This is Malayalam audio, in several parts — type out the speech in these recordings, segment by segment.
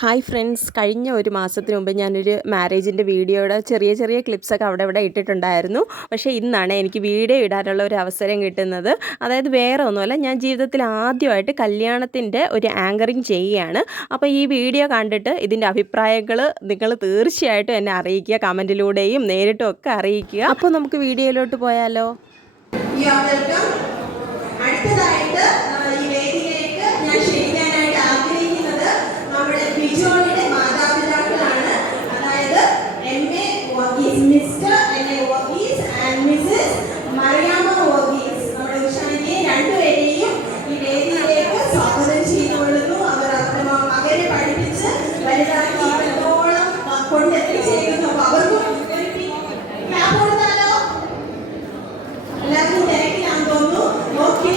ഹായ് ഫ്രണ്ട്സ്, കഴിഞ്ഞ ഒരു മാസത്തിന് മുമ്പ് ഞാനൊരു മാരേജിൻ്റെ വീഡിയോയുടെ ചെറിയ ക്ലിപ്സൊക്കെ അവിടെ ഇട്ടിട്ടുണ്ടായിരുന്നു. പക്ഷേ ഇന്നാണ് എനിക്ക് വീഡിയോ ഇടാനുള്ള ഒരു അവസരം കിട്ടുന്നത്. അതായത് വേറെ ഒന്നുമല്ല, ഞാൻ ജീവിതത്തിൽ ആദ്യമായിട്ട് കല്യാണത്തിൻ്റെ ഒരു ആങ്കറിങ് ചെയ്യുകയാണ്. അപ്പോൾ ഈ വീഡിയോ കണ്ടിട്ട് ഇതിൻ്റെ അഭിപ്രായങ്ങൾ നിങ്ങൾ തീർച്ചയായിട്ടും എന്നെ അറിയിക്കുക, കമൻറ്റിലൂടെയും നേരിട്ടും ഒക്കെ അറിയിക്കുക. അപ്പോൾ നമുക്ക് വീഡിയോയിലോട്ട് പോയാലോ? അടുത്തതായിട്ട് ഈ വേദിയിലേക്ക് ഞാൻ ക്ഷണിക്കാനായിട്ട് ആഗ്രഹിക്കുന്നത് നമ്മുടെ ബിജോയുടെ മാതാപിതാക്കളാണ്. അതായത് M A. Varghese, mister M A. Varghese and missus Mariyamma Varghese. നമ്മുടെ ഉഷാനിയെ രണ്ടുപേരെയും ഈ വേദിയിലേക്ക് സ്വാഗതം ചെയ്തുകൊള്ളുന്നു. അവരെ പഠിപ്പിച്ച് വലുതാക്കി ഇത്രത്തോളം കൊണ്ടെത്തിച്ചേരുന്നു. അവർക്കും ക്ലാപ്പ് കൊടുത്താലോ? എല്ലാവർക്കും തിരക്കിലാന്ന് തോന്നുന്നു. ഓക്കെ,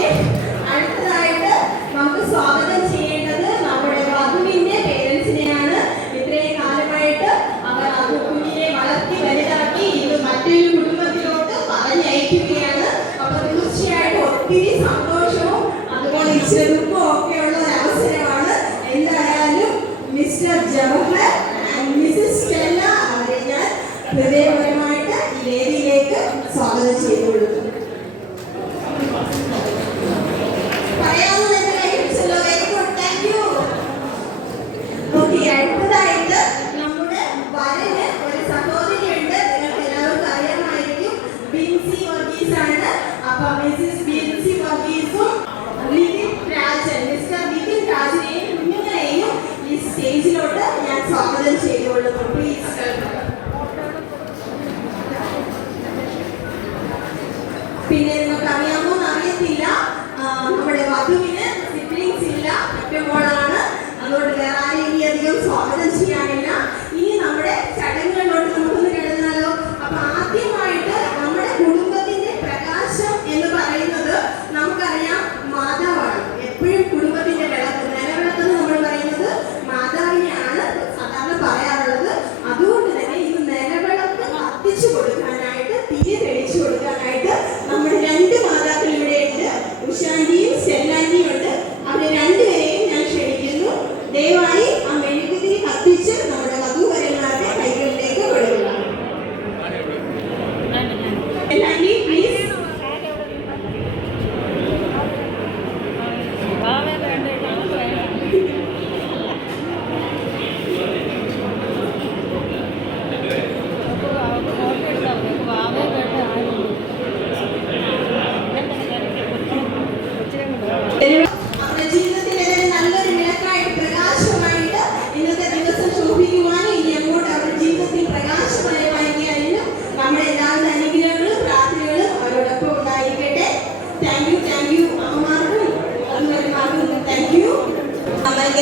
അടുത്തതായിട്ട് നമുക്ക് സ്വാഗതം ചെയ്യേണ്ടത് നമ്മുടെ വധുവിന്റെ പേരൻസിനെയാണ്. ഇത്രയും കാലമായിട്ട് അവർ ആ കുഞ്ഞിനെ വളർത്തി വലുതാക്കി ഇത് മറ്റൊരു കുടുംബത്തിലോട്ട് പറഞ്ഞയക്കുകയാണ്. അപ്പൊ തീർച്ചയായിട്ടും ഒത്തിരി സന്തോഷവും അതുപോലെ ചെറുപ്പവും ഒക്കെയുള്ള ഒരു അവസരമാണ്. എന്തായാലും mister Jawahar and missus Stella അവരെ ഞാൻ ഹൃദയപരമായിട്ട് ഈ വേദിയിലേക്ക് സ്വാഗതം ചെയ്തുകൊള്ളുന്നു. അടുത്തതായിട്ട് നമ്മുടെ വരന് ഒരു സഹോദരിയുണ്ട്. നിങ്ങൾക്ക് എല്ലാവർക്കും അറിയാമായിരിക്കും, ബിൻസി വർഗീസ് ആണ്. അപ്പൊ മിസസ് ബിൻസി വർഗീസും ലിതിൻ രാജൻ, മിസ്റ്റർ ലിതിൻ രാജനെയും കുഞ്ഞുങ്ങളെയും ഈ സ്റ്റേജിലോട്ട് ഞാൻ സ്വാഗതം ചെയ്തുകൊള്ളുന്നു. പ്ലീസ്. പിന്നെ നിങ്ങൾക്ക് അറിയാമോ എന്നറിയത്തില്ല, നമ്മുടെ വധുവിന് സിബ്ലിങ്സ് ഇല്ല, ഒറ്റമോളാണ്. അതുകൊണ്ട് വേറെ ആരെയും അധികം സ്വാഗതം ചെയ്യാനില്ല. ഇനി നമ്മുടെ ചടങ്ങുകളിലോട്ട് നമുക്കൊന്ന് കിടന്നാലോ? അപ്പൊ ആദ്യമായിട്ട് നമ്മുടെ കുടുംബത്തിന്റെ പ്രകാശം എന്ന് പറയുന്നത് നമുക്കറിയാം മാതാവാണ്. എപ്പോഴും കുടുംബത്തിന്റെ വിളക്ക്, നിലവിളക്കെന്ന് നമ്മൾ പറയുന്നത് മാതാവിനെയാണ് സാധാരണ പറയാറുള്ളത്. അതുകൊണ്ട് തന്നെ ഇത് നിലവിളക്ക് കത്തിച്ചു കൊടുക്കാനായിട്ട്, തിരി തെളിച്ചു കൊടുക്കാനായിട്ട് നമ്മുടെ രണ്ട് മാതാക്കൾ ഇവിടെ ഉണ്ട്. ഉഷാന്റിയും സ്റ്റെല്ലാന്റിയും ഉണ്ട്. അവരെ രണ്ടുപേരെയും ഞാൻ ക്ഷണിക്കുന്നു. ദയവായി ആ മെഴുകുതിരി കത്തിച്ച് നമ്മുടെ വധൂവരന്മാരുടെ കൈകളിലേക്ക് കൊടുക്കുക. പ്ലീസ്.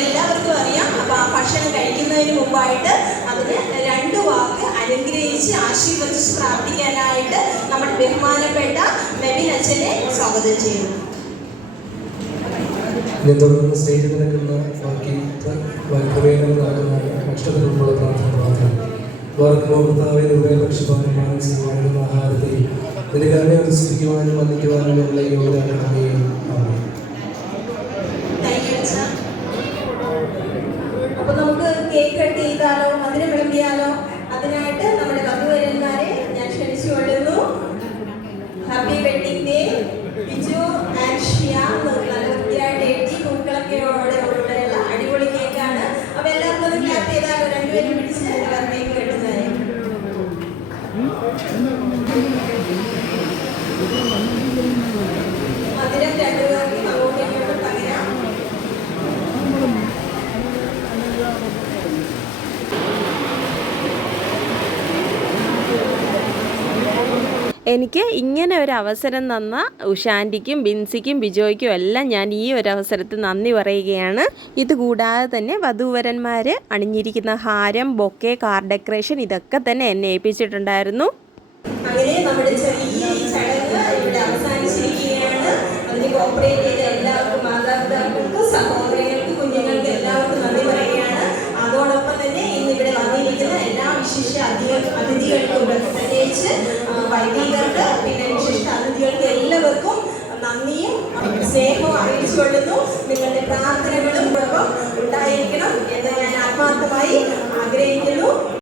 എല്ലാവർക്കും അറിയാം. അപ്പൊ ആ ഭക്ഷണം കഴിക്കുന്നതിന് മുമ്പായിട്ട് അതിന് രണ്ടു വാക്ക് അനുഗ്രഹിച്ച് ആശീർവദിച്ച് പ്രാർത്ഥിക്കാനായിട്ട് നമ്മുടെ ബഹുമാനപ്പെട്ട മെബിൻ അച്ഛനെ സ്വാഗതം ചെയ്യുന്നു. തുടർന്ന് സ്റ്റേജിൽ നിൽക്കുന്ന നഷ്ടത്തിലുള്ള പ്രാർത്ഥന ഭക്ഷ്യപാനം ആഹാരത്തെയും ഒരു കാര്യം വിശ്വസിക്കുവാനും വന്ദിക്കുവാനും ഉള്ള യോഗ്യതയും. അപ്പൊ നമുക്ക് കേക്ക് കട്ട് ചെയ്താലോ, അതിനെ വിളമ്പിയാലോ? അതിനായിട്ട് നമ്മുടെ വധുവരന്മാരെ ഞാൻ ക്ഷണിച്ചുകൊള്ളുന്നു. Happy wedding day Biju and Shiya. നല്ല വൃത്തിയായിട്ട് എഴുതി പൂക്കളൊക്കെയോടെ ഉള്ള അടിപൊളി കേക്കാണ്. അപ്പൊ എല്ലാവർക്കും ഒന്ന് ക്ലാപ്പ് ചെയ്താലോ? രണ്ടുപേരും പിടിച്ച് കേക്ക് കെട്ടുന്നതായി. മധുരം രണ്ടുപേർക്ക് അങ്ങോട്ടേക്ക് പകരാം. എനിക്ക് ഇങ്ങനെ ഒരു അവസരം തന്ന ഉഷാൻറ്റിക്കും ബിൻസിക്കും ബിജോയ്ക്കും എല്ലാം ഞാൻ ഈ ഒരു അവസരത്തിൽ നന്ദി പറയുകയാണ്. ഇതുകൂടാതെ തന്നെ വധൂവരന്മാർ അണിഞ്ഞിരിക്കുന്ന ഹാരം, ബൊക്കെ, കാർ ഡെക്കറേഷൻ ഇതൊക്കെ തന്നെ എന്നെ ഏൽപ്പിച്ചിട്ടുണ്ടായിരുന്നു. അങ്ങനെ നമ്മുടെ ചെറിയ ചടങ്ങ് ഇവിടെ അവസാനിച്ചിരിക്കുകയാണ്. അതിന് കോപ്പറേറ്റ് ചെയ്ത